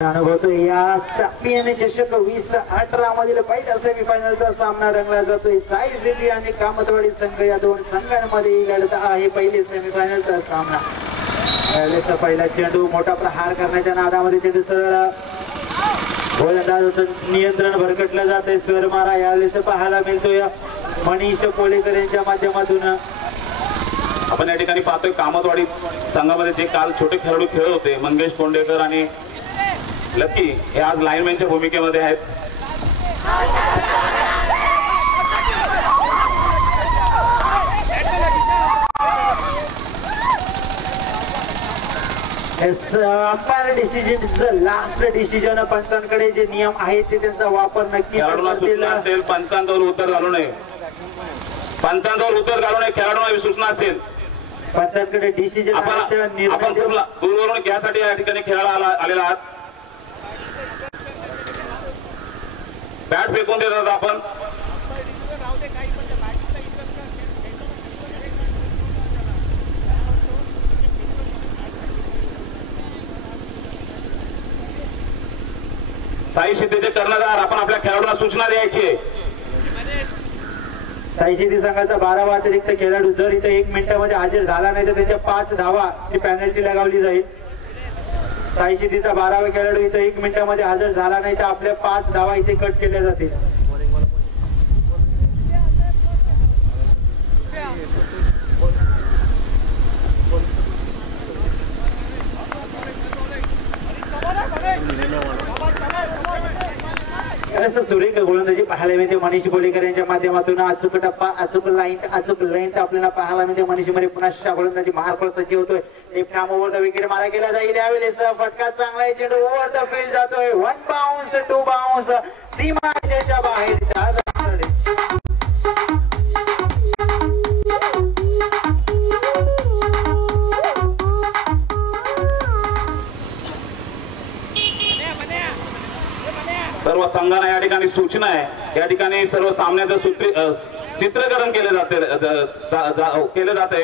अनुभवतोय या चॅम्पियन चषक 2018 मधील पहिल्या सेमीफायनलचा सामना रंगला जातोय। साई सिटी आणि कामतवाडी संघ या दोन संघांमध्ये लढत आहे पहिली सेमीफायनलचा सामना। यावेळेचा पहिला चेंडू मोठा प्रहार करण्याच्या नादामध्ये चेंडू सरळ गोलंदाज नियंत्रण भरकटलं जातंय। स्वर मारा यावेळेस पाहायला मिळतोय मनीष कोलेकर यांच्या माध्यमातून। आपण या ठिकाणी पाहतोय कामतवाडी संघामध्ये जे काल छोटे खेळाडू खेळत होते मंगेश कोंडेकर आणि लकी हे आज लाईनमॅनच्या भूमिकेमध्ये आहेत। अंपायर डिसिजन लास्ट डिसिजन पंचांकडे जे नियम आहेत ते त्यांचा वापर नक्की असेल। पंचांवर उत्तर घालू नये, पंचांवर उत्तर घालू नये, खेळाडूंना सूचना असेल पंचांकडे डिसिजन आपण दूरवरून घ्यासाठी या ठिकाणी खेळायला आलेला आहात। बॅट फेकून देतात आपण। साई सिद्धीचे कर्णधार आपण आपल्या खेळाडूंना सूचना द्यायची। साई सिद्धी संघाचा 12वा अतिरिक्त खेळाडू जर इथे 1 मिनिटामध्ये हजर झाला नाही तर त्याच्या 5 धावा ची पेनल्टी लगावली जाईल। साई सिद्धीचा 12वा खेळाडू इथे 1 मिनिटामध्ये हजर झाला नाही तर आपल्या 5 धावा इथे कट केल्या जातील। सुरेख गोलंदाजी पाहायला मिळते मनीष कोलेकर यांच्या माध्यमातून। अचूक टप्पा, अचूक लाईन आपल्याला पाहायला मिळते। मनीष मध्ये पुन्हा गोलंदाजी महारफळ सज्ज होतोय। Left arm over the wicket मारा केला जाईल। यावेळेस फटका चांगला आहे, चेंडू ओव्हर द फील्ड जातोय। 1 बाउन्स 2 बाउन्स सीमारेषेच्या बाहेरच्या सर्व संघांना या ठिकाणी सूचना आहे। या ठिकाणी सर्व सामन्याचं चित्रीकरण केले जाते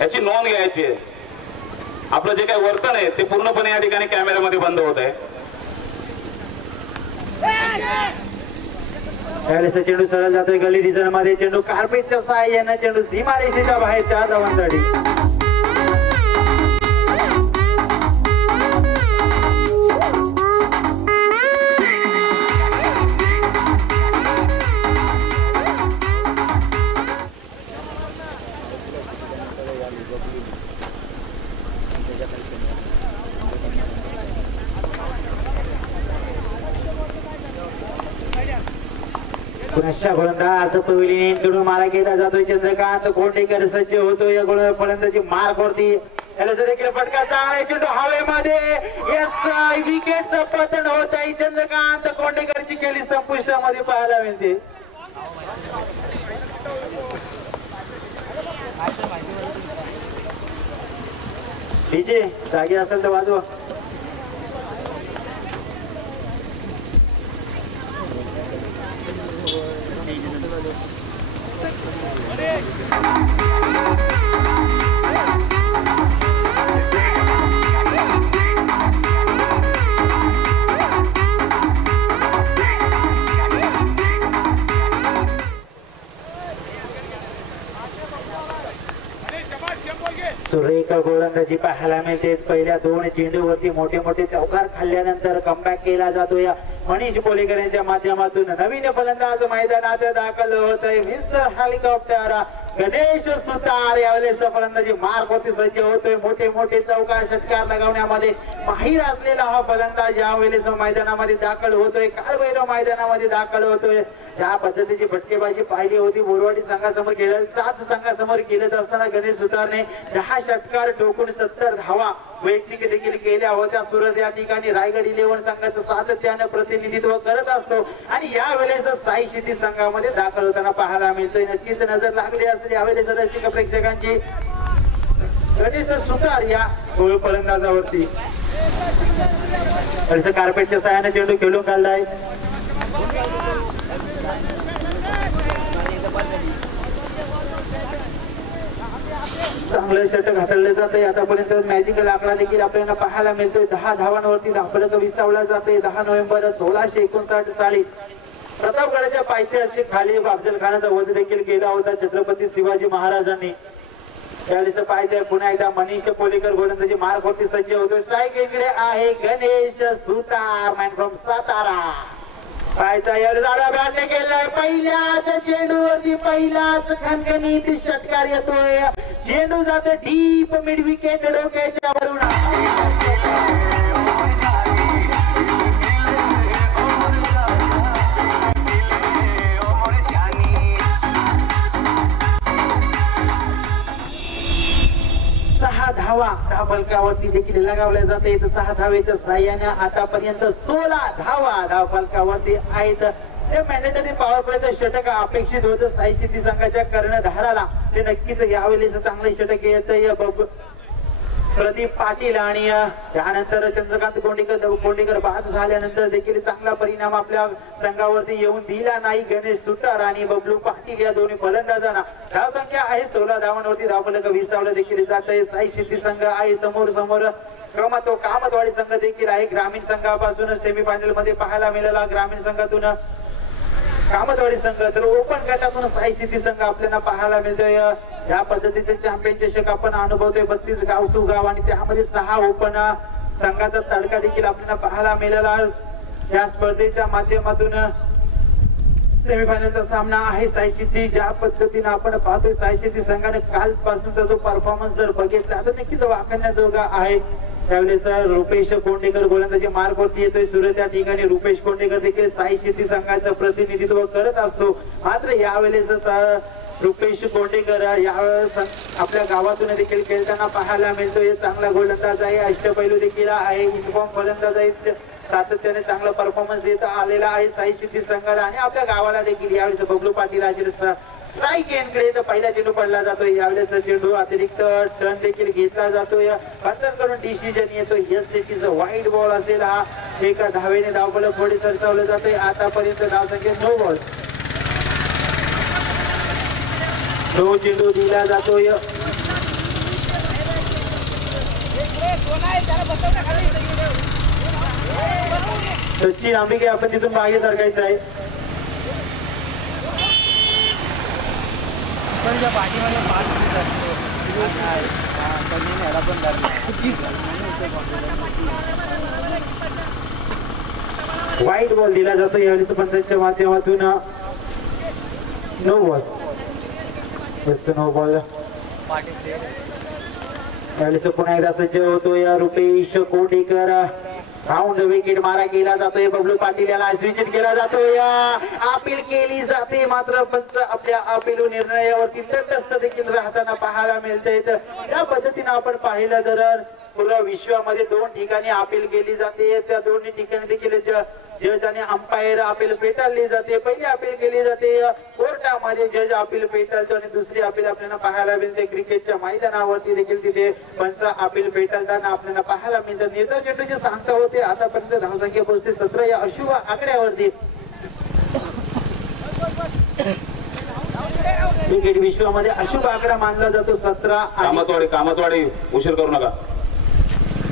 याची नोंद घ्यायची। आपलं जे काही वर्तन आहे ते पूर्णपणे या ठिकाणी कॅमेऱ्यामध्ये बंद होत आहे। यावेळेस चेंडू सरळ जातोय गली रिजन मध्ये। चेंडू कार्पेटच्या सहाय्याने चेंडू सीमारेषेच्या बाहेरच्या धावांसाठी। पुनश्च गोलंदाज पविलियन कडून मारा केला जातोय। चंद्रकांत कोंडेकर सज्ज होतोय या गोल फलंदाजी मार्कवरती। याला देखील फटका चांगला, चेंडू हवेमध्ये यस विकेटचं पतन होत आहे। चंद्रकांत कोंडेकरची खेळी संपुष्टामध्ये पाहायला मिळते। डीजे जागी असेल तर वाजवा। सुरेख गोलंदाजी पाहायला मिळते। पहिल्या 2 चेंडूवरती मोठे मोठे चौकार खाल्ल्यानंतर कमबॅक केला जातो या मनीष कोलेकर यांच्या माध्यमातून। नवीन फलंदाज मैदानात दाखल होत आहे मिस्टर हेलिकॉप्टर गणेश सुतार। यावेळेस फलंदाजी मार्कवरती सज्ज होतोय। मोठे मोठे चौकार षटकार लगावण्यामध्ये माहीर असलेला हा फलंदाज यावेळेस मैदानामध्ये दाखल होतोय। कालभैरव मैदानामध्ये दाखल होतोय। ज्या पद्धतीची फटकेबाजी पाहिली होती बोरवाडी संघासमोर केलं 7 संघासमोर खेळत असताना गणेश सुतारने 10 षटकार ठोकून 70 धावा वैयक्तिक देखील केल्या होत्या। सुरत या ठिकाणी रायगड 11 संघाचं सातत्यानं प्रतिनिधित्व करत असतो आणि यावेळेस साई सिटी संघामध्ये दाखल होताना पाहायला मिळतोय। नक्कीच नजर लागली असेल यावेळेस रसिक प्रेक्षकांची गणेश सुतार या गोल फलंदाजावरती। कार्पेटच्या सहाय्याने चेंडू खेळून काढलाय। चांगलं षटक हाताळलं जातंय. आतापर्यंत मॅजिकल आकडा देखील आपल्याला पाहायला मिळतोय. 10 धावांवरती धावफलक विसावला जाते. 10 नोव्हेंबर 1659 साली प्रतापगडाच्या पायथ्याशी खाली अफजल खानाचा वध देखील केला होता छत्रपती शिवाजी महाराजांनी. त्यावेळेस पाहिजे पुन्हा एकदा मनीष कोलेकर गोलंदाजी मार्गवरती सज्ज होतोय. स्ट्राईक इकडे आहे गणेश सुतार मॅन फ्रॉम सातारा. पायचा यावेळेस आडा बॅटने केलाय. पहिल्याच चेंडूवरती पहिलाच खणखणीत षटकार येतोय. चेंडू जातो डीप मिड विकेट डोक्याच्या वरून. धावा फलकावरती देखील लगावल्या जाते. 6 धावेच्या साह्याने आतापर्यंत 16 धावा धाव फलकावरती आहेत. ते मॅन्डेटरी पॉवर प्लेचं षटक अपेक्षित होतं साई सिद्धी संघाच्या कर्णधाराला. ते नक्कीच यावेळेस चांगले षटक येत प्रदीप पाटील आणि त्यानंतर चंद्रकांत कोंडीकर बाद झाल्यानंतर देखील चांगला परिणाम आपल्या संघावरती येऊन दिला नाही. गणेश सुतार आणि बबलू पाटील या दोन्ही फलंदाजांना धाव संख्या आहे 16 धावांवरती धावफलक विसावलं देखील जात आहे. साई सिद्धी संघ आहे समोर कामतवाडी संघ देखील आहे. ग्रामीण संघापासून सेमीफायनल मध्ये पाहायला मिळाला ग्रामीण संघातून कामतवाडी संघ, तर ओपन गटातून साई सिद्धी संघ आपल्याला पाहायला मिळतोय. या पद्धतीचे चॅम्पियन चषक आपण अनुभवतोय. 32 गाव टू गाव आणि त्यामध्ये 6 ओपन संघाचा तडका देखील आपल्याला पाहायला मिळाला. या स्पर्धेच्या माध्यमातून सेमीफायनलचा सामना आहे साई सिद्धी. ज्या पद्धतीने आपण पाहतोय साई सिद्धी संघाने कालपासूनचा जो परफॉर्मन्स जर बघितला तर नक्कीच वाखण्याजोगा आहे. त्यावेळेस रुपेश कोंडेकर गोलंदाजी मार्गवरती येतोय. सुरत या ठिकाणी रुपेश कोंडेकर देखील साई सिद्धी संघाचं प्रतिनिधित्व करत असतो. मात्र यावेळेस रुपेश कोंडेकर यावेळेस आपल्या गावातून देखील खेळताना पाहायला मिळतोय. चांगला गोलंदाज आहे. अष्टपैलू देखील आहे. इन्फॉर्म फलंदाज आहे. सातत्याने चांगला परफॉर्मन्स देत आलेला आहे साई सिद्धी संघाला आणि आपल्या गावाला देखील. यावेळेस बबलू पाटील स्ट्राईक एंडकडे पहिला चेंडू पडला जातोय. यावेळेस चेंडू अतिरिक्त टर्न देखील घेतला जातोय. पंचांकडून डिसिजन येतोय. यस वाईड बॉल असेल हा. एका धावेने धावफलक थोडी सरसावलं जातोय. आतापर्यंत धावसंख्या 9 बॉल. 9 चेंडू दिला जातोय. सचिन आंबिके आपण तिथून मागे सरकायचं आहे. वाईट बॉल दिला जातो यावेळेस पंचांच्या माध्यमातून. 9 बॉल. मस्त 9 बॉल. यावेळेस पुन्हा एकदा सज्ज होतोय रुपेश कोंडेकर. राऊंड विकेट मारा केला जातोय. बबलू पाटील याला स्विच केला जातोय. अपील केली जाते मात्र पंच आपल्या अपील निर्णयावरती तटस्थ देखील राहताना पाहायला मिळतंय. या पद्धतीने आपण पाहिलं तर पूर्ण विश्वामध्ये 2 ठिकाणी अपील केली जाते. त्या दोन्ही ठिकाणी देखील जज आणि अंपायर अपील फेटाळली जाते. पहिली अपील केली जाते कोर्टामध्ये, जज अपील फेटाळतो आणि दुसरी अपील आपल्याला पाहायला मिळते क्रिकेटच्या मैदानावरती देखील. तिथे पंच अपील फेटाळताना आपल्याला पाहायला मिळतं. निर्धाव चेंडूची सांगता होते. आतापर्यंत धावसंख्या पोहोचते 17 या अशुभ आकड्यावरती. क्रिकेट विश्वामध्ये अशुभ आकडा मानला जातो 17. कामतवाडी उशीर करू नका.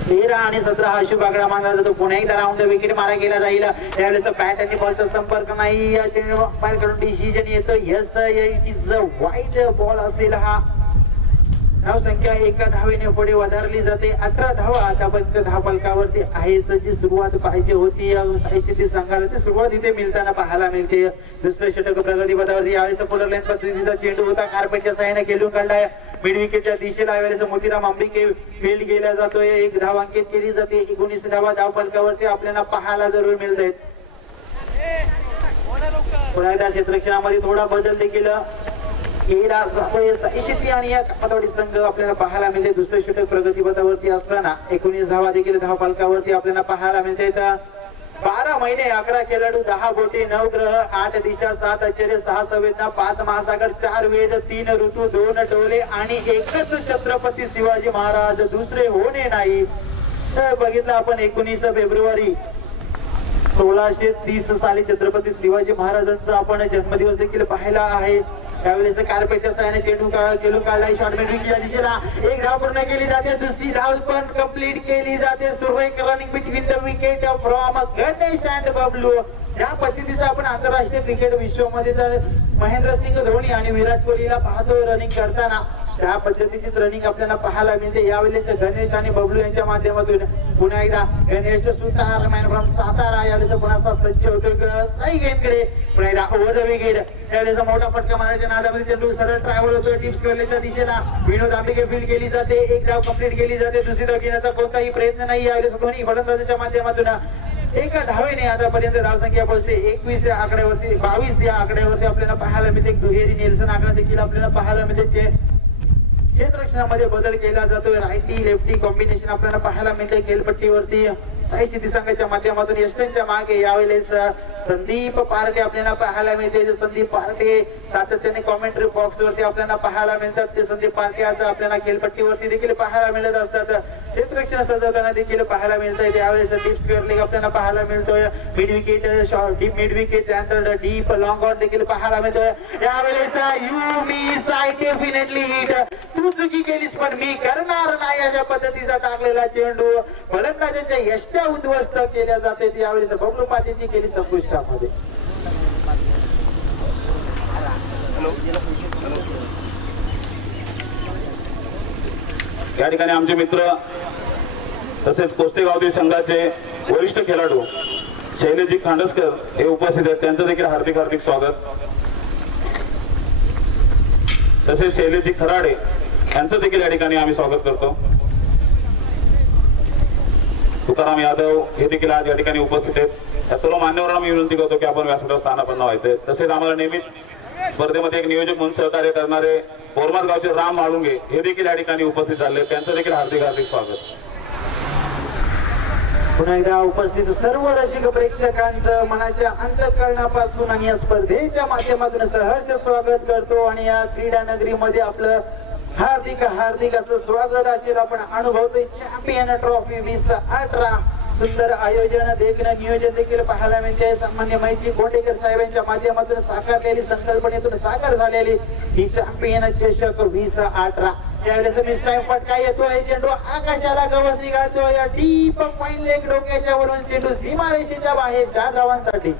13 आणि 17 हा शुभ आकडा मानला जातो. पुन्हा एकदा राऊंड विकेट मारा केला जाईल. त्यावेळेस बॅट आणि बॉलचा संपर्क नाही. या चेंडूकडून डिसिजन येतो. यस इट इज अ वाईट बॉल असेल हा. धाव संख्या 1 धावेने पुढे वधारली जाते. 18 धावा आतापर्यंत धावफलकावरती आहेत. जी सुरुवात पाहिजे होती साई सिद्धी संघाला ती सुरुवात इथे मिळताना पाहायला मिळते. दुसरं षटक प्रगती पदावरती यावेळेस पुलर लाईन पद्धतीचा चेंडू होता. कार्पेटच्या साहाय्याने खेळून काढलाय मिड विकेटच्या दिशेला. यावेळेस मोतीराम अंबिके फील्ड गेला जातोय. 1 धाव अंकित केली जाते. 19 धावा धावफलकावरती आपल्याला पाहायला जरूर मिळत आहेत. पुन्हा एकदा क्षेत्ररक्षणामध्ये थोडा बदल देखील केला जातोय साई सिद्धी आणि या कामतवाडी संघ आपल्याला पाहायला मिळते. दुसरे षटक प्रगतीपथावरती असताना 19 धावा देखील धावफलकावरती आपल्याला पाहायला मिळते. 12 महिने 11 खेळाडू 10 बोटे 9 ग्रह 8 दिशा 7 आश्चर्य 6 संवेदना 5 महासागर 4 वेद 3 ऋतू 2 टोले आणि एकच छत्रपती शिवाजी महाराज दुसरे होणे नाही. तर बघितलं आपण 19 फेब्रुवारी 1630 साली छत्रपती शिवाजी महाराजांचा आपण जन्मदिवस देखील पाहिला आहे. त्यावेळेस कार्पेटच्या साहाय्याने चेंडू काढला शॉर्ट मिडविकेटच्या दिशेला एक धाव पूर्ण केली जाते दुसरी धाव पण कंप्लीट केली जाते सुरेख running between the wicket from Ganesh and Bablu ज्या पद्धतीचं आपण आंतरराष्ट्रीय क्रिकेट विश्वामध्ये जर महेंद्रसिंग धोनी आणि विराट कोहलीला पाहतो रनिंग करताना त्या पद्धतीचीच रनिंग आपल्याला पाहायला मिळते यावेळेस गणेश आणि बबलू यांच्या माध्यमातून पुन्हा एकदा गणेश सुतार मॅन फ्रॉम सातारा यावेळेस पुन्हा सज्ज होतो साई गेमकडे पुन्हा एकदा ओव्हर द विकेट यावेळेस मोठा फटका मारण्याच्या नादामध्ये चेंडू सरळ ट्रॅव्हल होतो टिप्स करण्याच्या दिशेला विनोद आंबिके फील्ड केली जाते एक धाव कंप्लीट केली जाते दुसरी धाव घेण्याचा कोणताही प्रयत्न नाही यावेळेस दोन्ही फलंदाजाच्या माध्यमातून एका धावेने आतापर्यंत धावसंख्या पोहोचते 21 या आकड्यावरती 22 या आकड्यावरती आपल्याला पाहायला मिळते दुहेरी नेल्सन आकडा देखील आपल्याला पाहायला मिळते क्षेत्ररक्षणामध्ये बदल केला जातोय रायटी लेफ्टी कॉम्बिनेशन आपल्याला पाहायला मिळते खेळपट्टीवरती साई संघाच्या माध्यमातून यष्टांच्या मागे यावेळेस संदीप पार्टे आपल्याला पाहायला मिळते संदीप पार्टे सातत्याने कॉमेंट्री बॉक्स वरती आपल्याला पाहायला मिळतात ते संदीप पार्टे आज आपल्याला खेळपट्टीवरती देखील पाहायला मिळत असतात क्षेत्ररक्षण सजवताना देखील पाहायला मिळतंय त्यावेळेस डीप स्क्वेअर लेग आपल्याला पाहायला मिळतोय mid wicket deep mid wicket त्यानंतर डीप लॉंग आउट देखील पाहायला मिळतोय यावेळेस you miss I definitely hit तू चुकी केलीस पण मी करणार नाही अशा पद्धतीचा टाकलेला चेंडू फलंदाजांच्या यष्टा उद्ध्वस्त केल्या जाते यावेळेस बबलू पाटीलची केली संपुष्टामध्ये या ठिकाणी आमचे मित्र तसेच कोस्तेगावदी संघाचे वरिष्ठ खेळाडू शैलेजी खांडसकर हे उपस्थित आहेत त्यांचं देखील हार्दिक हार्दिक स्वागत तसेच शैलेजी खराडे यांचं देखील या ठिकाणी आम्ही स्वागत करतो तुकाराम यादव हे देखील आज या ठिकाणी उपस्थित आहेत या सर्व मान्यवरांना मी विनंती करतो की आपण व्यासपीठावर स्थानापन्न व्हायचे तसेच आम्हाला नेहमीच स्पर्धेमध्ये एक नियोजक म्हणून सहकार्य करणारे बोरमात गावचे राम माळुंगे हे देखील या ठिकाणी उपस्थित झाले त्यांचं देखील हार्दिक हार्दिक स्वागत पुन्हा एकदा उपस्थित सर्व रसिक प्रेक्षकांचं मनाच्या अंतःकरणापासून आणि या स्पर्धेच्या माध्यमातून सहर्ष स्वागत करतो आणि या क्रीडा नगरीमध्ये आपलं हार्दिक हार्दिक असं स्वागत असेल आपण अनुभवतोय चॅम्पियन ट्रॉफी 2018 सुंदर आयोजन देखणं नियोजन देखील पाहायला मिळते सामान्य माहिती कोंडेकर साहेबांच्या माध्यमातून साकारलेली संकल्पनेतून साकार झालेली ही चॅम्पियन चषक 2018 त्यावेळेस मिस टाइम फटका येतोय चेंडू आकाशाला गवस निघालतोय या डीप फाईन लेग डोक्याच्या वरून चेंडू सीमारेषेच्या बाहेर 4 धावांसाठी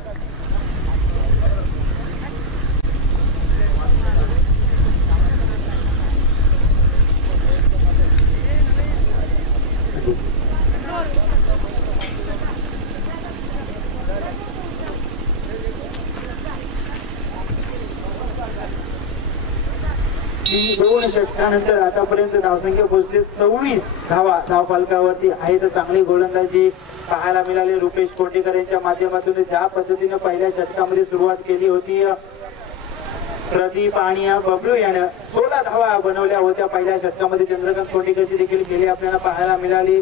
दोन षटकानंतर आतापर्यंत धावसंख्या पोहोचली 26 धावा धावफलकावरती आहे तर चांगली गोलंदाजी पाहायला मिळाली रुपेश कोंडेकर यांच्या माध्यमातून ज्या पद्धतीने पहिल्या षटकामध्ये सुरुवात केली होती प्रदीप आणि बबलू याने 16 धावा बनवल्या होत्या पहिल्या षटकामध्ये चंद्रकांत कोंडेकरची देखील गेली आपल्याला पाहायला मिळाली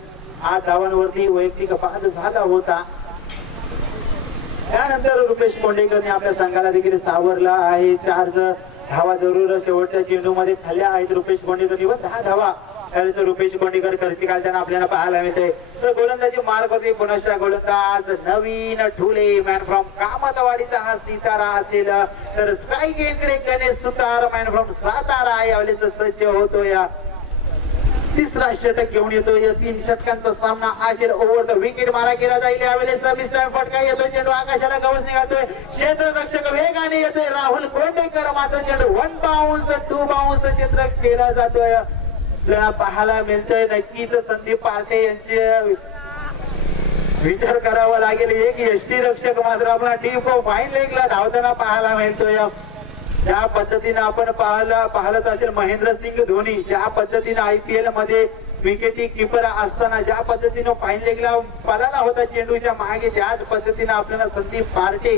8 धावांवरती वैयक्तिक बाद झाला होता त्यानंतर रुपेश कोंडेकरने आपल्या संघाला देखील सावरला आहे 4 धावा जरूर शेवटच्या चेंडूमध्ये खाल्ल्या आहेत रुपेश कोंडेकर व 10 धावा त्यावेळेस रुपेश कोंडेकर खर्ची घालताना आपल्याला पाहायला मिळते तर गोलंदाजी मार्ग होती पुनश्च गोलंदाज नवीन ठुले मॅन फ्रॉम कामतवाडीचा हा सितारा असेल तर स्ट्राईक एंडकडे गणेश सुतार मॅन फ्रॉम सातारा यावेळेस सज्ज होतो या तिसरा षटक घेऊन येतोय 3 षटकांचा सामना असेल ओव्हर द विकेट मारा केला जाईल यावेळेस मिस टाइम फटका येतोय चेंडू आकाशाला गवस निघालतोय क्षेत्ररक्षक वेगाने येतोय राहुल कोंडेकर मात्र चेंडू 1 बाउन्स 2 बाउन्स चित्र केला जातोय आपल्याला पाहायला मिळतंय नक्कीच संदीप पार्टे यांचे विचार करावा लागेल एक यष्टी रक्षक मात्र आपला डीप फाईन लेगला धावताना पाहायला मिळतोय ज्या पद्धतीने आपण पाहत असेल महेंद्रसिंग धोनी ज्या पद्धतीने IPL मध्ये विकेटी किपर असताना ज्या पद्धतीने फाईन लेगला पळाला होता चेंडूच्या मागे त्याच पद्धतीने आपल्याला संदीप पार्टे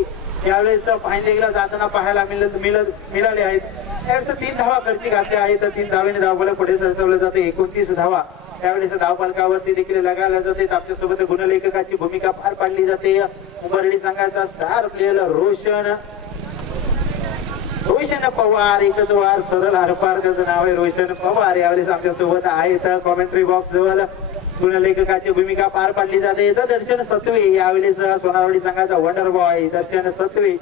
यावेळेस फाईन लेगला जाताना पाहायला मिळाले आहेत त्यावेळेस 3 धावा खर्ची घातल्या आहेत 3 धावेने धावफलक पुढे सरकवलं जाते 29 धावा त्यावेळेस धावफलकावरती देखील लगायला जाते आपल्यासोबत गुणलेखकाची भूमिका पार पाडली जाते उमरडी संघाचा स्टार प्लेयर रोशन पवार एकच वार सरळ हरपार त्याचं नाव आहे रोशन पवार यावेळेस आमच्या सोबत आहेत कॉमेंट्री बॉक्स जवळ गुणलेखकाची भूमिका पार पाडली जाते तर दर्शन सत्वे यावेळेस सोनारवाडी संघाचा वंडर बॉय दर्शन सत्वे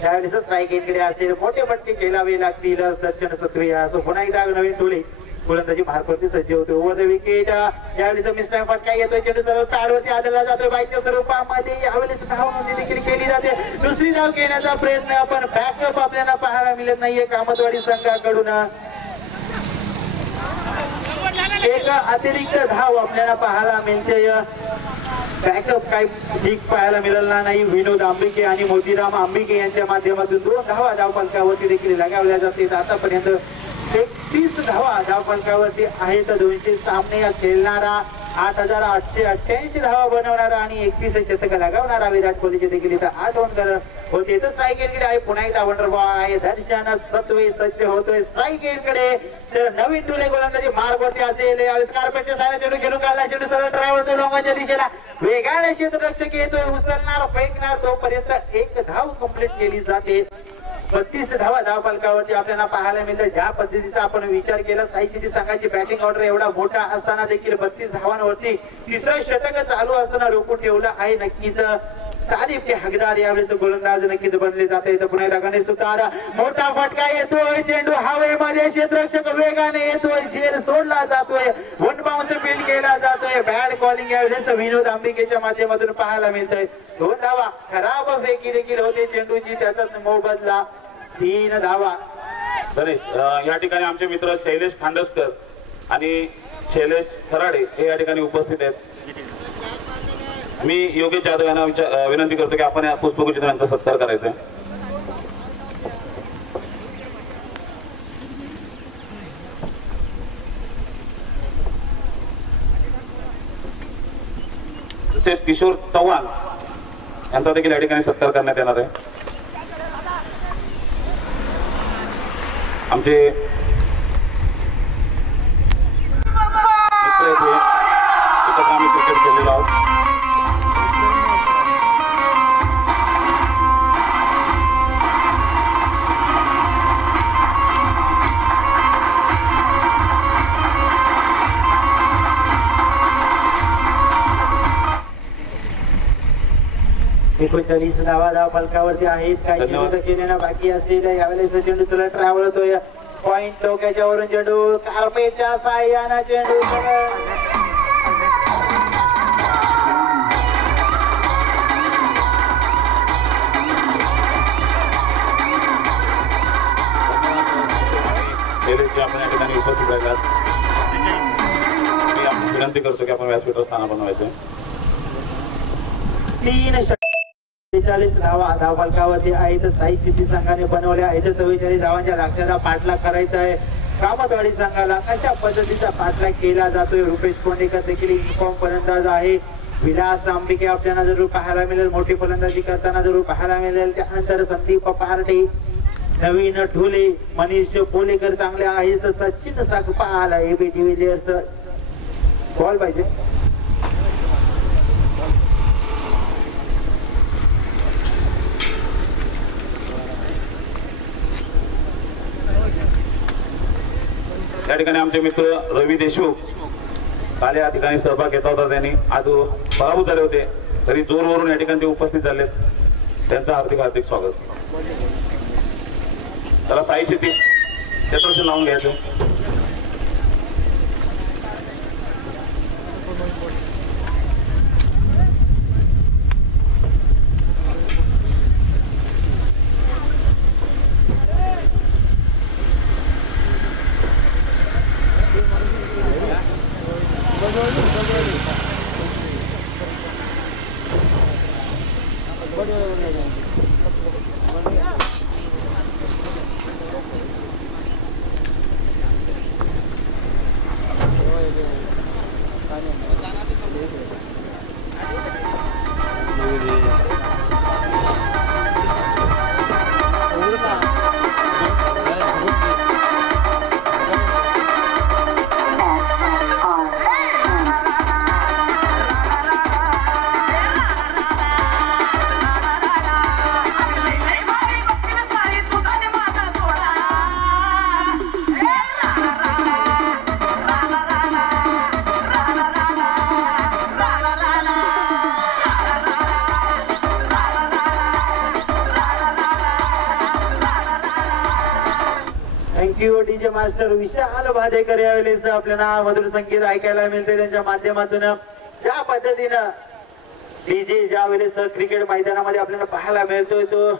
त्यावेळेस स्ट्राईक इकडे असेल मोठे फटके खेळावे लागतील दर्शन सत्रिय असो पुन्हा एकदा नवीन टोळी गोलंदाजी मार्फती सज्ज होते ओव्हर द विकेट यावेळेस मिस्टर फटका येतोय चेंडू सरळ पॅडवरती आदळला जातोय बाईकच्या स्वरूपामध्ये यावेळेस धाव नोंदी देखील केली जाते दुसरी धाव घेण्याचा प्रयत्न पण बॅकअप आपल्याला पाहायला मिळत नाहीये कामतवाडी संघाकडून एक अतिरिक्त धाव आपल्याला पाहायला मिळते बॅकअप काही ठीक पाहायला मिळाला नाही विनोद आंबिके आणि मोतीराम आंबिके यांच्या माध्यमातून 2 धावा धावफलकावरती देखील लगावल्या जातील आतापर्यंत 31 धावा धावफलकावरती आहेत 200 सामने खेळणारा 8,888 धावा बनवणारा आणि 31 शतक लगावणारा विराट कोहलीचे देखील इथं 8 रन होते तर स्ट्राईक गेटकडे आहे पुन्हा एकदा वंडर बॉय आहे दर्शन सत्वे सज्ज होतोय स्ट्राईक गेटकडे तर नवीन तुले गोलंदाजी मार्गवरती असेल यावेळेस कार्पेटच्या साऱ्या चेंडू खेळून काढला चेंडू सरळ ड्रायव्हर तो लोंगाच्या दिशेला वेगाने क्षेत्ररक्षक येतोय उचलणार फेकणार तोपर्यंत 1 धाव कंप्लीट केली जाते 32 धावा धावफलकावरती आपल्याला पाहायला मिळतं ज्या पद्धतीचा आपण विचार केला साई सिटी संघाची बॅटिंग ऑर्डर एवढा मोठा असताना देखील 32 धावांवरती तिसरं षटक चालू असताना रोखून ठेवलं आहे नक्कीच तारीफ के हकदार यावेळेस गोलंदाज नक्कीच बनले जाते तर पुन्हा गणेश सुतार मोठा फटका येतोय चेंडू हवेमध्ये क्षेत्ररक्षक वेगाने येतोय झेल सोडला जातोय वन बाउन्स फील्ड केला जातोय बॅड कॉलिंग यावेळेस विनोद आंबिकेच्या माध्यमातून पाहायला मिळतोय 2 धावा खराब फेकी देखील होते चेंडूची त्याचाच मोबदला 3 धावा गणेश या ठिकाणी आमचे मित्र शैलेश खांडसकर आणि शैलेश खराडे हे या ठिकाणी उपस्थित आहेत मी योगेश जाधव यांना विनंती करतो की आपण या पुष्पगुच्छ यांचा सत्कार करायचा तसेच किशोर चव्हाण यांचा देखील या ठिकाणी सत्कार करण्यात येणार आहे आमचे मित्र एकत्र आम्ही क्रिकेट खेळलेलो आहोत एकोणचाळीस धावा धावफलकावरती आहेत काही चेंडू केलेला बाकी असेल यावेळेस चेंडू तुला ट्रॅव्हल होतोय पॉइंट टोक्याच्या वरून चेंडू कार्पेटच्या साह्यानं चेंडू आपण या ठिकाणी उपस्थित राहिलात मी आपण विनंती करतो की आपण व्यासपीठावर स्थान बनवायचं 43 धावा धावफलकावरती आहेत साई सिटी संघाने बनवल्या आहेत 44 धावांच्या लक्ष्याचा पाठलाग करायचा आहे कामतवाडी संघाला अशा पद्धतीचा पाठलाग केला जातोय रुपेश कोंडेकर देखील युनिफॉर्म फलंदाज आहे विलास आंबिके आपल्याला जरूर पाहायला मिळेल मोठी फलंदाजी करताना जरूर पाहायला मिळेल त्यानंतर संदीप पार्टे नवीन ठोले मनीष पोलेकर चांगले आहेत सचिन सागपाल एबी डिव्हिलियर्स बॉल पाहिजे या ठिकाणी आमचे मित्र रवी देशमुख काल या ठिकाणी सहभाग घेतला होता त्यांनी आज पराभूत झाले होते तरी जोरवरून या ठिकाणी ते उपस्थित झाले त्यांचं हार्दिक हार्दिक स्वागत त्याला साई शेती क्षेत्ररक्षण लावून घ्यायचं थँक्यू डीजे मास्टर विशाल भादेकर यावेळेस आपल्याला मधुर संगीत ऐकायला मिळते त्यांच्या माध्यमातून. ज्या पद्धतीनं डीजे ज्या वेळेस क्रिकेट मैदानामध्ये आपल्याला पाहायला मिळतोय तो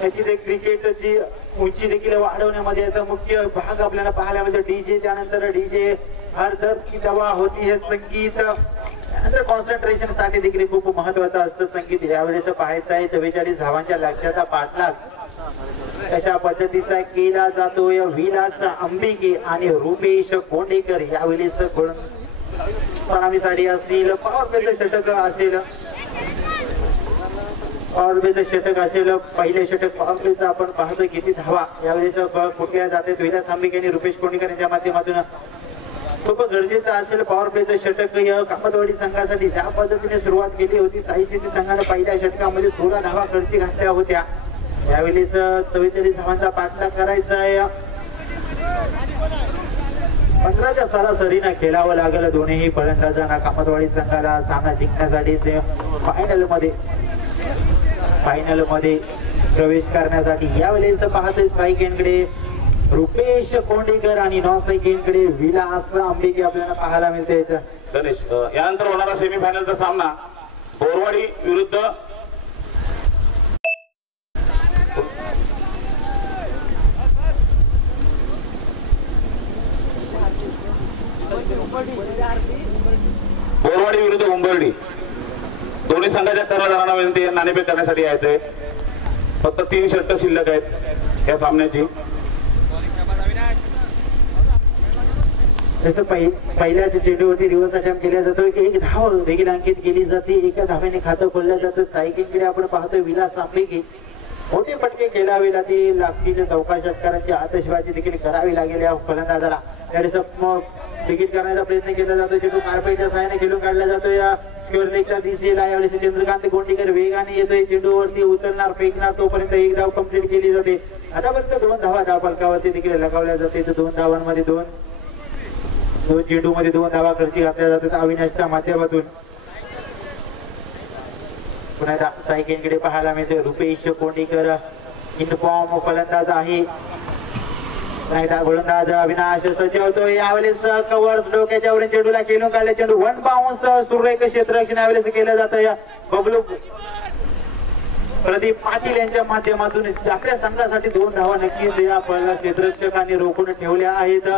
त्याची क्रिकेटची उंची देखील वाढवण्यामध्ये याचा मुख्य भाग आपल्याला पाहायला मिळतो डीजे. त्यानंतर डीजे हर दर की दवा होती हे संगीत त्यानंतर कॉन्सन्ट्रेशन साठी देखील खूप महत्वाचं असतं संगीत. यावेळेस पाहायचं आहे 44 धावांच्या लक्ष्याचा पाठलाग कशा पद्धतीचा केला जातोय. विलास अंबिके आणि रुपेश कोंडेकर यावेळेस सलामीसाठी असतील. पॉवर प्लेचं षटक असेल पॉवर प्लेचं षटक असेल. पहिले षटक पॉवर प्लेचं आपण पाहतोय किती धावा यावेळेस कुठल्या जाते. विलास अंबिके आणि रुपेश कोंडेकर यांच्या माध्यमातून खूप गरजेचं असेल पॉवर प्लेचं षटक. कामतवाडी संघासाठी ज्या पद्धतीने सुरुवात केली होती साई सिटी संघाने पहिल्या षटकामध्ये 16 धावा खर्ची घातल्या होत्या. यावेळेस 44 धावांचा पाठलाग करायचा आहे. 15च्या सरासरीनं खेळावं लागलं दोन्ही फलंदाजांना कामतवाडी संघाला सामना जिंकण्यासाठी. फायनल मध्ये प्रवेश करण्यासाठी यावेळेस पाहतोय स्ट्राईक एंडकडे रुपेश कोंडेकर आणि नॉन स्ट्राईक एंडकडे विलास अंबिके आपल्याला पाहायला मिळते. गणेश, यानंतर होणारा सेमीफायनलचा सामना बोरवाडी विरुद्ध उंबर्डी. दोन्ही संघाच्या कर्णधारांना विनंती नाणेफेक करण्यासाठी यायचंय. फक्त 3 षटकं शिल्लक आहेत या सामन्याची. जसं पहिल्याच चेंडूवरती रिव्हर्स अटॅम्प्ट केला जातो. 1 धाव देखील अंकित केली जाते. एका धावेने खातं खोललं जातं. सायकिंगकडे आपण पाहतोय विलास अंबिके मोठे फटके खेळावे लागतील. चौका षटकारांची आतषबाजी देखील करावी लागेल या फलंदाजाला. त्यावेळेस तिकीट करण्याचा प्रयत्न केला जातो. चेंडू कार्पेटच्या सहाय्याने खेळून काढला जातोय. स्क्वेअर लेगचा दिसेला यावेळेस चंद्रकांत गोंडीकर वेगाने येतोय. चेंडूवरती उतरणार फेकणार तोपर्यंत 1 धाव कंप्लीट केली जाते. आतापर्यंत 2 धावा धावफलकावरती देखील लगावल्या जाते. 2 धावांमध्ये 2 चेंडूमध्ये 2 धावा खर्ची घातल्या जातात अविनाशच्या माध्यमातून. पुन्हा सायकेंकडे पाहायला मिळते रुपेश कोंडेकर इनफॉर्म फलंदाज आहे. गोलंदाज अविनाश सज्ज होतोय. यावेळेस कव्हर डोक्याच्या वरून चेंडूला खेळून काढले. चेंडू 1 बाउन्स सुरेख क्षेत्ररक्षण यावेळेस केलं जातं. बबलू प्रदीप पाटील यांच्या माध्यमातून आपल्या संघासाठी 2 धावा नक्कीच या क्षेत्ररक्षकांनी रोखून ठेवल्या आहेत.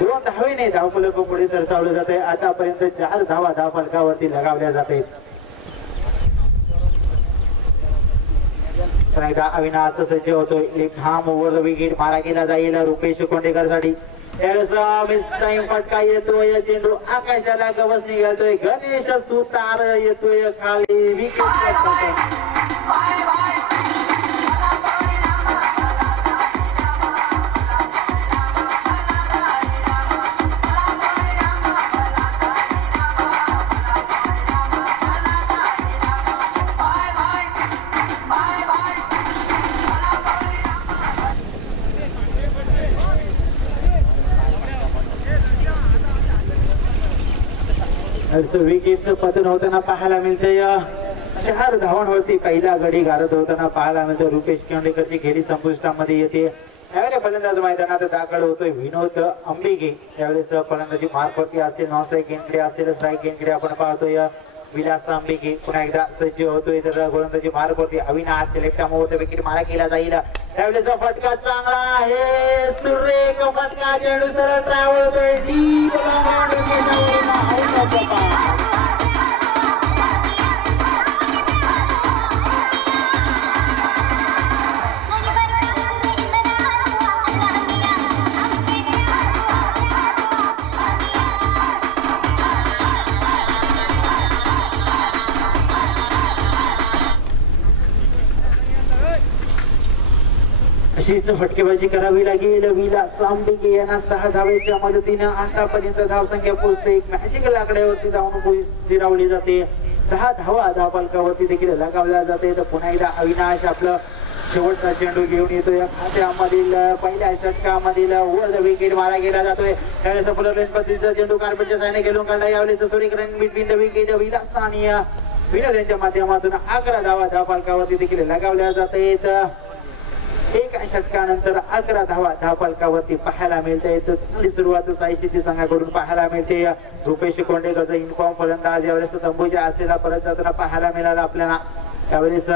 2 धावेने धावफलक पुढे सरसावलं जाते. आतापर्यंत 4 धावा धावफलकावरती लगावल्या जाते. अविनाश सज्ज होतोय. 1 धाम ओव्हर विकेट मारा केला जाईल रुपेश कोंडेकर साठी. टाइम फटका येतोय. चेंडू आकाशाला गवस निघालतोय. गणेश सुतार येतोय खाली. विकेट विकेटचं पतन होताना पाहायला मिळते. 4 धावांवरती पहिला गडी गारत होताना पाहायला मिळतो. रुपेश कोंडेकरची खेळी संपुष्टामध्ये येते. यावेळेस फलंदाज मैदानात दाखल होतोय विनोद अंबिके. यावेळेस फलंदाजी मार्फती असेल नॉन स्ट्राईक एंडकडे असेल स्ट्राईक एंडकडे आपण पाहतोय विलास अंबिके पुन्हा एकदा सज्ज होतोय. तर गोलंदाजी मार्फती अविनाश लेफ्ट मोठा विकेट मारा केला जाईल. त्यावेळेस फटका चांगला आहे. सुरेख फटका. चेंडू सरळ ट्रॅव्हल होतोय. डीप अशीच फटकेबाजी करावी लागेल. विलास अंबिके यांना 6 धावेच्या मदतीने आतापर्यंत धावसंख्या पोहोचते. एक मॅजिकल आकड्यावरती धावून स्थिरावली जाते. 6 धावा धावफलकावरती देखील लगावल्या जाते. तर पुन्हा एकदा अविनाश आपलं शेवटचा चेंडू घेऊन येतोय. खात्यामधील पहिल्या षटकामधील ओव्हर द विकेट मारा गेला जातोय. त्यावेळेस पुढे पद्धतीचा चेंडू कार्पेटच्या साहाय्याने खेळून काढला. यावेळेस सुरेख run between the wicket. Vilas आणि विनोद यांच्या माध्यमातून 11 धावा धावफलकावरती देखील लगावल्या जाते. एका षटकानंतर 11 धावा धावफलकावरती पाहायला मिळते. चांगली सुरुवात साईशेती संघाकडून पाहायला मिळते. रुपेश कोंडेकरचा इन्फॉर्म फलंदाज यावेळेस तंबूच्या आस्थेला परत जाताना पाहायला मिळाला आपल्याला. यावेळेस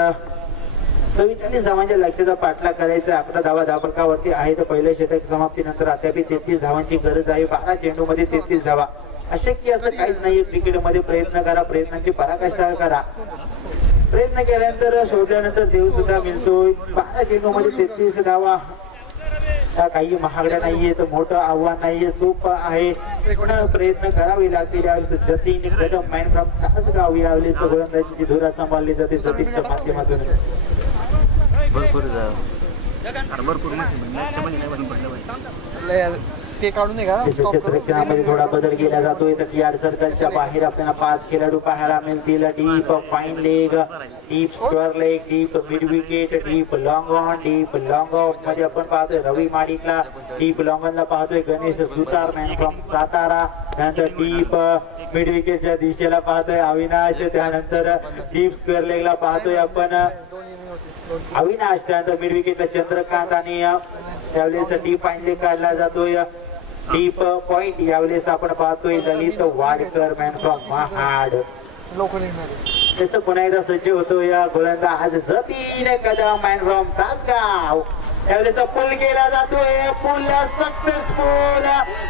44 धावांच्या लक्ष्याचा पाठलाग करायचा. 11 धावा धावफलकावरती आहे. तर पहिल्या षटक समाप्तीनंतर अद्याप 33 धावांची गरज आहे. 12 चेंडूमध्ये 33 धावा अशक्य असं काहीच नाहीये. क्रिकेटमध्ये प्रयत्न करा, प्रयत्नांची पराकाष्ठा करा. प्रयत्न केल्यानंतर सोडल्यानंतर देव सुद्धा मिळतोय. 12 चेंडूमध्ये 33 धावा काही महागड्या नाहीये. तर मोठं आव्हान नाहीये, सोपं आहे. प्रयत्न करावे लागतील. यावेळेस जतीन कदम मॅन फ्रॉम तासगाव यावेळेस गोलंदाजीची धुरा सांभाळली जाते जतीनच्या माध्यमातून. ते काढून रक्षणामध्ये थोडा बदल केला जातोय. तर यार्ड सर्कलच्या बाहेर आपल्याला 5 खेळाडू पाहायला मिळतील. Deep fine leg, deep square leg, deep mid wicket, deep long on. Deep long of मध्ये आपण पाहतोय रवी माडिकला. डीप लॉंग ऑनला पाहतोय गणेश सुतार मॅन फ्रॉम सातारा. त्यानंतर डीप मिड विकेटच्या दिशेला पाहतोय अविनाश. त्यानंतर डीप स्क्वेअर लेगला पाहतोय आपण अविनाश. त्यानंतर मिड विकेटला चंद्रकांत आणि त्यावेळेस डीप फाईन लेग काढला जातोय. डीप पॉइंट यावेळेस आपण पाहतोय दलित वाडकर मॅन फ्रॉम महाड. त्याचं पुन्हा एकदा सज्ज होतो या गोलंदाज जतीन कदम मॅन फ्रॉम तासगाव. त्यावेळेस पूल केला जातोय. पूल सक्सेसफुल.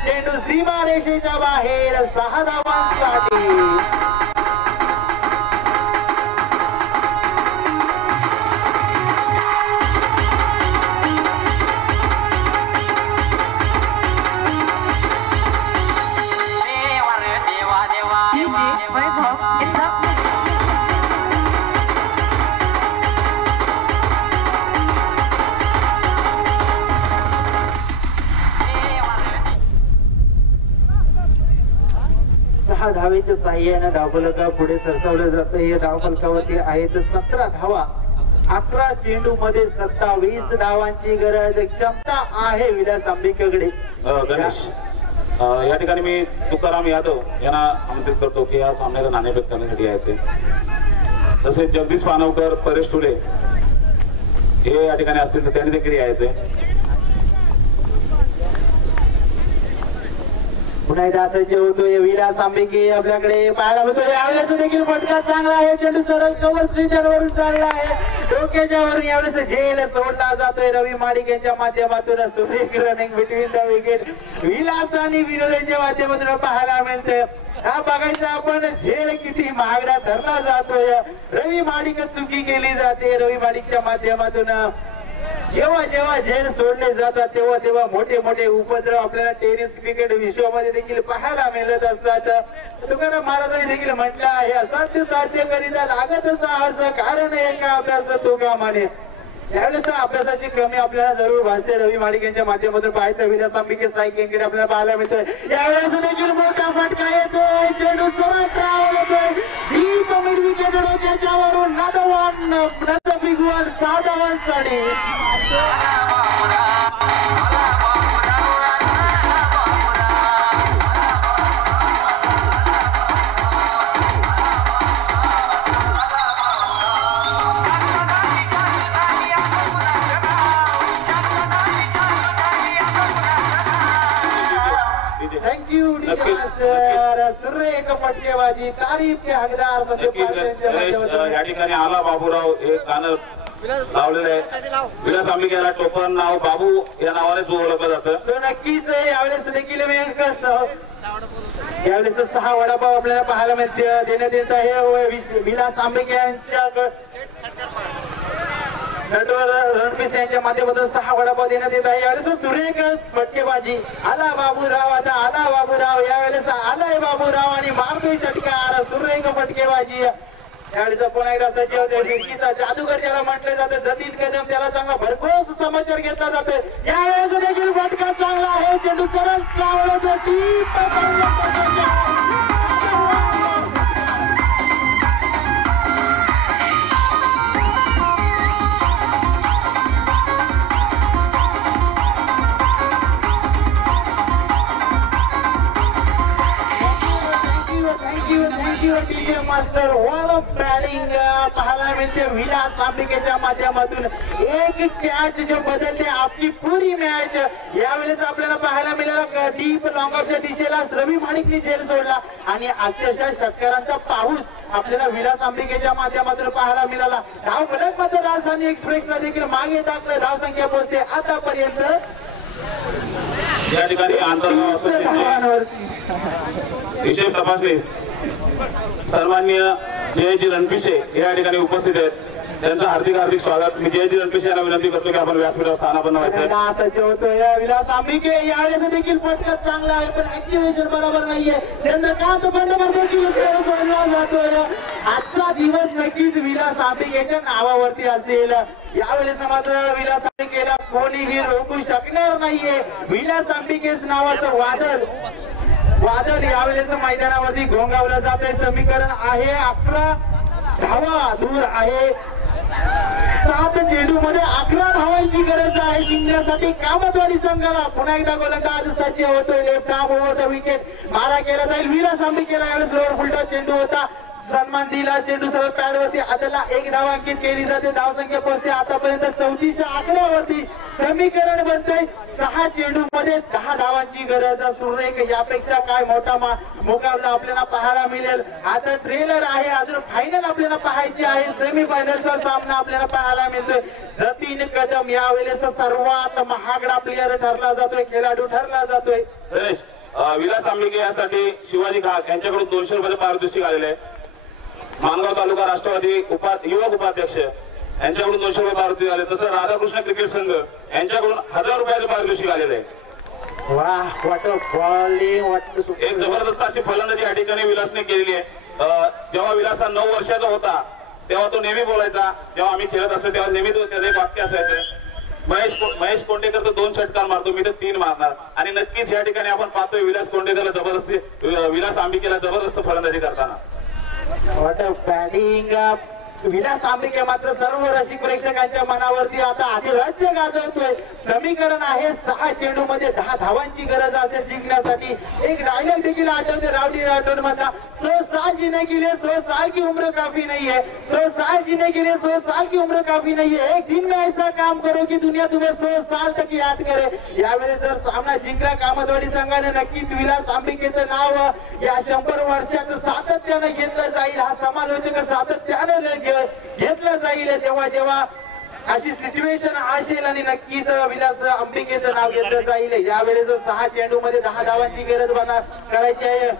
चेंडू सीमारेषेच्या बाहेर 6 धावांसाठी. धावेच्या साह्याने धावफलक पुढे सरसावलं जातं. हे धावफलकावरती आहेत 17 धावा. 11 चेंडू मध्ये 27 धावांची गरज. क्षमता आहे विलास आंबेकडे. गणेश या ठिकाणी मी तुकाराम यादव यांना आमंत्रित करतो की या सामन्याला नाणेफेक करण्यासाठी यायचे. तसेच जगदीश पानवकर, परेश ठुले हे या ठिकाणी असतील तर त्यांनी देखील यायचे. पुन्हा एकदा सज्ज होतोय विलास आंबेकी आपल्याकडे पाहायला मिळतोय. यावेळेस देखील फटका चांगला आहे. चेंडू सरळ कव्हर स्ट्रीचर वरून चालला आहे. डोक्याच्या वरून यावेळेस झेल सोडला जातोय रवी माडिक यांच्या माध्यमातून. सुरेख running between the wicket Vilas आणि विनोद यांच्या माध्यमातून पाहायला मिळतंय. हा बघायचा आपण झेल किती महागडा धरला जातोय. रवी माडिक चुकी केली जाते. रवी माडिकच्या माध्यमातून जेव्हा जेव्हा झेल सोडले जातात तेव्हा तेव्हा मोठे मोठे उपद्रव आपल्याला टेनिस क्रिकेट विश्वामध्ये देखील पाहायला मिळत असतात. तुकाराम महाराजांनी देखील म्हटलं आहे असाध्य साध्य करीता लागत साहस कारण एका अभ्यास तो कामाने. त्यावेळेस अभ्यासाची कमी आपल्याला जरूर भासते. रवी माडिक यांच्या माध्यमातून पाहायचं विलास आंबेकी सायकिंग आपल्याला पाहायला मिळतोय. यावेळेस देखील मोठा फटका येतोय. चेंडू सरळ ट्रॅव्हल होतोय. डीप मिड विकेट डोक्याच्यावरून नंद बिग वन 6 धावांसाठी. सुरेख फटकेबाजी तारीफ के हकदार. या ठिकाणी आला बाबूराव एक गाणं लावलेलं आहे. विलास आंबेकी याला टोपण नाव बाबू या नावाने ओळखलं जातं. तो नक्कीच यावेळेस देखील यावेळेस 6 वडापाव आपल्याला पाहायला देण्यात येत आहे. विलास आंबेकी यांच्या रणपीस यांच्या माध्यमातून 6 वडापाव देण्यात येत आहे. यावेळेस सुरेख फटकेबाजी. आला बाबूराव. आता आला बाबूराव. यावेळेस आलाय बाबूराव आणि मारतोय षटकार. सुरेख फटकेबाजी. यावेळेस पुन्हा एकदा सज्ज होते. फिरकीचा जादूगर ज्याला म्हटलं जातं जतीन कदम त्याला चांगला भरघोस समाचार घेतला जातोय. यावेळेस देखील फटका चांगला आहे. चेंडू सरळ मास्टर वॉल ऑफ बॅटिंग पाहायला मिळते विलास तांबिकेच्या माध्यमातून एक कॅच जो बदलते आपली पुरी मॅच यावेळेस आपल्याला पाहायला मिळाला डीप लॉंग ऑफच्या दिशेला रवी माणिकनी झेल सोडला आणि अक्षरशः षटकारांचा पाऊस आपल्याला विलास तांबिकेच्या माध्यमातून पाहायला मिळाला धाव फलक मात्र राजधानी एक्सप्रेसला देखील मागे टाकलं धाव संख्या पोहोचते आतापर्यंत या ठिकाणी आंतरगाव विषय तपासले सन्माननीय जयजी रणपिसे या ठिकाणी उपस्थित आहेत त्यांचं हार्दिक हार्दिक स्वागत मी जयजी रणपिसे यांना विनंती करतो की आपण व्यासपीठावर स्थानापन्न व्हायचं सज्ज होतोय विलास तांबिके यावेळेस देखील फटका चांगला आहे पण ऍक्टिव्हेशन बरोबर नाहीये चंद्रकांत बंडवर देखील सोडला जातोय आजचा दिवस नक्कीच विलास तांबिकेच्या नावावरती असेल यावेळेस मात्र विलास तांबिकेला कोणीही रोखू शकणार नाहीये विलास तांबिकेच नावाचं वादळ यावेळेस मैदानावरती घोंगावलं जात आहे समीकरण आहे 11 धावा दूर आहे 7 चेंडू मध्ये 11 धावांची गरज आहे जिंकण्यासाठी कामतवाडी संघाला पुन्हा एकदा गोलंदाज सज्ज होतोय left arm over the wicket मारा केला जाईल विलास तांबिकेला यावेळेस लोअर फुलटा चेंडू होता सन्मान दिला चेंडू सरळ पॅडवरती आदला 1 धाव अंकित केली जाते धाव संख्या पोहोचते आतापर्यंत 34च्या आकड्यावरती समीकरण बनतंय 6 चेंडू मध्ये 10 धावांची गरज सुरेख यापेक्षा काय मोठा मुकाबला आपल्याला पाहायला मिळेल आता ट्रेलर आहे अजून फायनल आपल्याला पाहायची आहे सेमी फायनलचा सामना आपल्याला पाहायला मिळतोय जतीन कदम यावेळेस सर्वात महागडा प्लेअर ठरला जातोय खेळाडू ठरला जातोय विलास तांबिके यासाठी शिवाजी घाट यांच्याकडून 200 रुपये पारितोषिक आलेले आहे मानगाव तालुका राष्ट्रवादी युवक उपाध्यक्ष यांच्याकडून 200 रुपये पारितोषिक आले तसं राधाकृष्ण क्रिकेट संघ यांच्याकडून 1000 रुपयाचे पारितोषिक आलेले आहे वाह व्हॉट अ बॉलिंग एक जबरदस्त अशी फलंदाजी या ठिकाणी विलासने केलेली आहे जेव्हा विलास हा 9 वर्षाचा होता तेव्हा तो नेहमी बोलायचा जेव्हा आम्ही खेळत असतो तेव्हा नेहमी त्याचे एक वाक्य असायचे महेश कोंडेकर तर 2 षटकार मारतो मी तर 3 मारणार आणि नक्कीच या ठिकाणी आपण पाहतोय विलास कोंडेकरला जबरदस्ती विलास तांबिकेला जबरदस्त फलंदाजी करताना व्हॉट अ बॅटिंग विलास तांबिके मात्र सर्व रसिक प्रेक्षकांच्या मनावरती आता अधिराज्य गाजवतोय समीकरण आहे 6 चेंडू मध्ये 10 धावांची गरज असेल जिंकण्यासाठी एक डायलॉग देखील आठवते रावडी राठोड मधला 100 साल जीने के लिए 100 साल की उम्र काफी नहीं है 100 साल जीने के लिए 100 साल की उम्र काफी नहीं है एक दिन में ऐसा काम करो की दुनिया तुम्हें 100 साल तक याद करे यावेळेस जर सामना जिंकला कामतवाडी संघाने नक्कीच विलास तांबिकेचं नाव या 100 वर्षात सातत्याने घेतलं जाईल हा समालोचक सातत्याने घेतलं जाईल जेव्हा जेव्हा अशी सिच्युएशन असेल आणि नक्कीच विलास तांबिकेचं नाव घेतलं जाईल यावेळेस 6 चेंडू मध्ये 10 धावांची गरज करायची आहे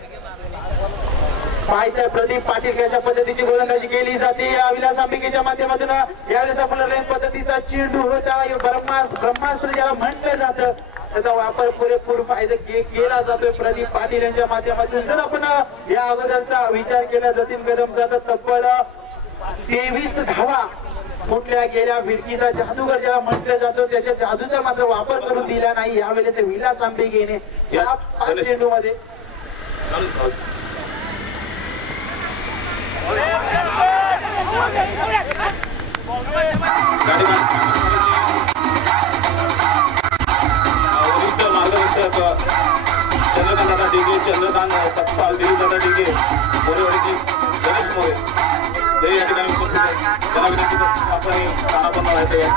पाहायचं प्रदीप पाटील कशा पद्धतीची गोलंदाजी केली जाते विलास तांबिकेच्या माध्यमातून यावेळेस आपण लेन पद्धतीचा चेंडू होता ब्रह्मास्त्र ज्याला म्हटलं जातं त्याचा वापर पुरेपूर फायदा केला जातोय प्रदीप पाटील यांच्या माध्यमातून जर आपण या अगोदरचा विचार केला जतीन कदमचा तर तब्बल 23 धावा कुठल्या गेल्या फिरकीचा जादूगर ज्याला म्हटलं जातं त्याच्या जादूचा मात्र वापर करून दिला नाही यावेळेस विलास तांबिकेने या 5 चेंडू मध्ये चंद्रकांत डिगे चंद्रकांत सत्पाल दिलीदादा डिगे बोरेवाडीची गणेश मोरे हे या ठिकाणी उपस्थित आहेत त्यांना विनंती करतो आपण स्थानापन्न व्हायचं या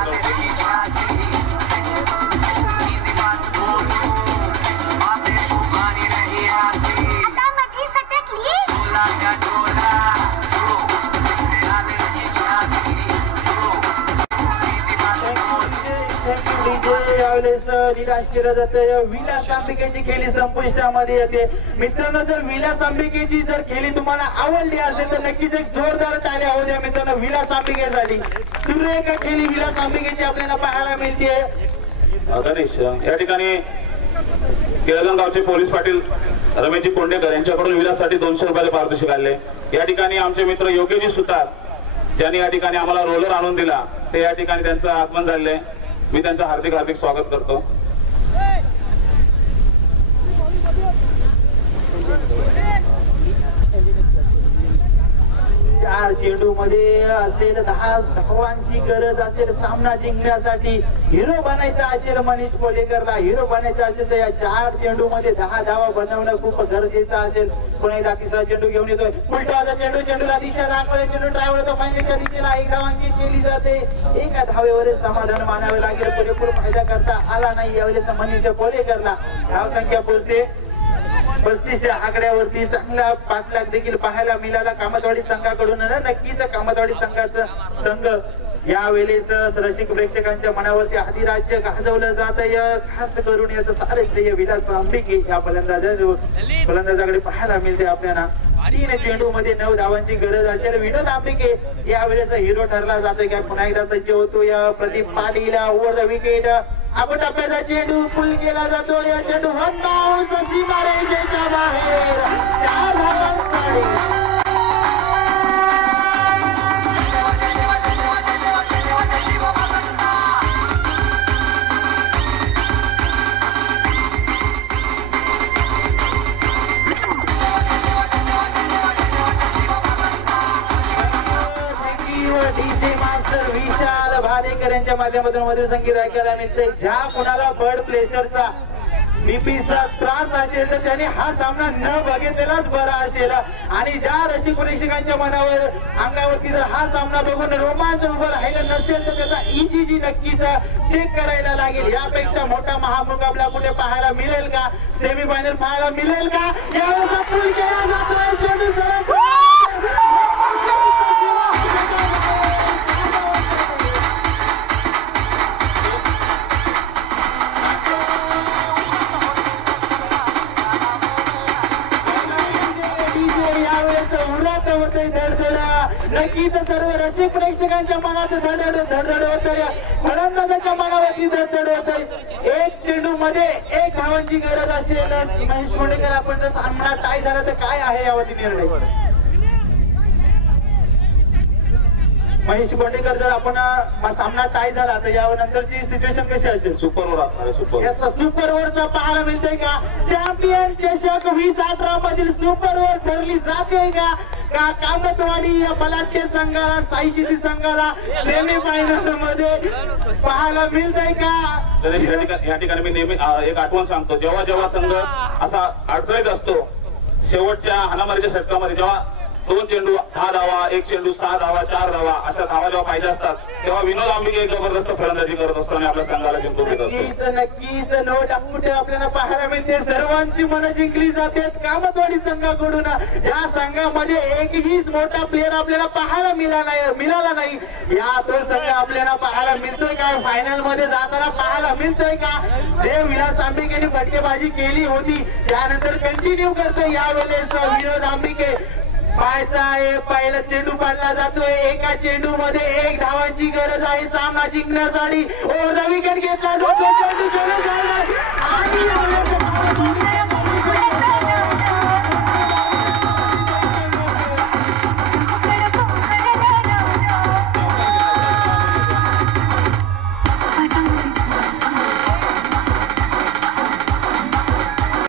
निराश केलं जातं विलास तांबिकेची खेळी संपुष्टामध्ये येते मित्रांनो जर विलास तांबिकेची जर खेळी तुम्हाला आवडली असेल तर नक्कीच एक जोरदार टाळ्या होऊ द्या मित्रांनो विलास तांबिकेसाठी सुरेख खेळी विलास तांबिकेची आपल्याला पाहायला मिळते गणेश या ठिकाणी केळगाव गावचे पोलीस पाटील रमेशजी कोंडेकर यांच्याकडून विलाससाठी 200 रुपयाचे पारितोषिक आले या ठिकाणी आमचे मित्र योगेशजी सुतार ज्यांनी या ठिकाणी आम्हाला रोलर आणून दिला ते या ठिकाणी त्यांचं आगमन झाले मी त्यांचं हार्दिक हार्दिक स्वागत करतो 4 चेंडू मध्ये असेल 10 धावांची गरज असेल सामना जिंकण्यासाठी. हिरो बनायचा असेल मनीष कोलेकरला, हिरो बनायचं असेल तर या 4 चेंडू मध्ये 10 धावा बनवणं खूप गरजेचं असेल. पुन्हा एकदा तिसरा चेंडू घेऊन येतोय, उलटा चेंडू, चेंडूला दिशा दाखवले, चेंडू ड्रायव्हर होतो फायनलच्या दिशेला 1 धावांकित केली जाते. एका धावेवर समाधान मानावे लागेल, पुरेपूर फायदा करता आला नाही यावेळेस मनीष कोलेकरला. धाव संख्या पोहोचते 35 आकड्यावरती. चांगला पाठलाग देखील पाहायला मिळाला कामतवाडी संघाकडून. नक्कीच कामतवाडी संघाचा संघ यावेळेस रसिक प्रेक्षकांच्या मनावरती अधिराज्य गाजवलं जात. खास करून याचं सारे श्रेय विलास अंबिके या फलंदाजाकडे पाहायला मिळते आपल्याला. 3 चेंडू मध्ये 9 धावांची गरज असेल. विनोद आंबिके यावेळेस हिरो ठरला जातोय का पुन्हा एकदा सज्ज होतो या Pradeep Patil over the wicket. आपण टप्प्याचा चेंडू फुल केला जातो. या चेंडू सीमारेषेच्या बाहेर 4 धावांसाठी. विशाल भालेकर यांच्या माध्यमातून मधुर संगीत ऐकायला मिळते. ज्या कुणाला ब्लड प्रेशरचा बीपीचा त्रास असेल तर त्याने हा सामना न बघितलेलाच बरा असेल. आणि ज्या रसिक प्रेक्षकांच्या मनावर अंगावरती जर हा सामना बघून रोमांच उभं राहिलं नसेल तर त्याचा ECG नक्कीच चेक करायला लागेल. यापेक्षा मोठा महामुकाबला कुठे पाहायला मिळेल का? सेमीफायनल पाहायला मिळेल का? यावेळेस पूल केला जातोय. नक्कीच सर्व रसिक प्रेक्षकांच्या मनात धडधड होतोय. फलंदाजाच्या मनावरती धडधड होतोय. 1 चेंडू मध्ये 1 धावांची गरज असेल. महेश कोंडेकर आपण जर सामना टाय झाला तर काय आहे यावरती निर्णय? महेश कोंडेकर जर आपण सामना टाय झाला तर यानंतरची सिच्युएशन कशी असेल? सुपरवर असणार. सुपरवरचा पाहायला मिळतंय का? चॅम्पियन चषक 2018 मधील सुपरवर ठरली जाते का? कामतवाडी या बलाढ्य संघाला साई शिंदे संघाला सेमीफायनल मध्ये पाहायला मिळतंय का? या ठिकाणी मी नेहमी एक आठवण सांगतो. जेव्हा जेव्हा संघ असा अडचणीत असतो शेवटच्या हाणामारीच्या षटकामध्ये, जेव्हा 2 चेंडू 10 धावा, 1 चेंडू 6 धावा, 4 धावा अशा धावा जेव्हा पाहिजे असतात तेव्हा विनोद आंबिके जबरदस्त फलंदाजी करत असतो आणि आपल्या संघाला जिंकून देत असतो. नक्कीच नो डाऊट आपल्याला पाहायला मिळते. सर्वांची मनं जिंकली जाते कामतवाडी संघाकडून. ज्या संघामध्ये एकही मोठा प्लेअर आपल्याला पाहायला मिळाला नाही या 2 संघ आपल्याला पाहायला मिळतोय का? फायनल मध्ये जाताना पाहायला मिळतोय का? देव विलास आंबिकेने फटकेबाजी केली होती त्यानंतर कंटिन्यू करतोय यावेळेस विनोद आंबिके. पहिला चेंडू पाडला जातोय. एका चेंडू मध्ये 1 धावांची गरज आहे सामना जिंकण्यासाठी. विकेट घेतला जातो.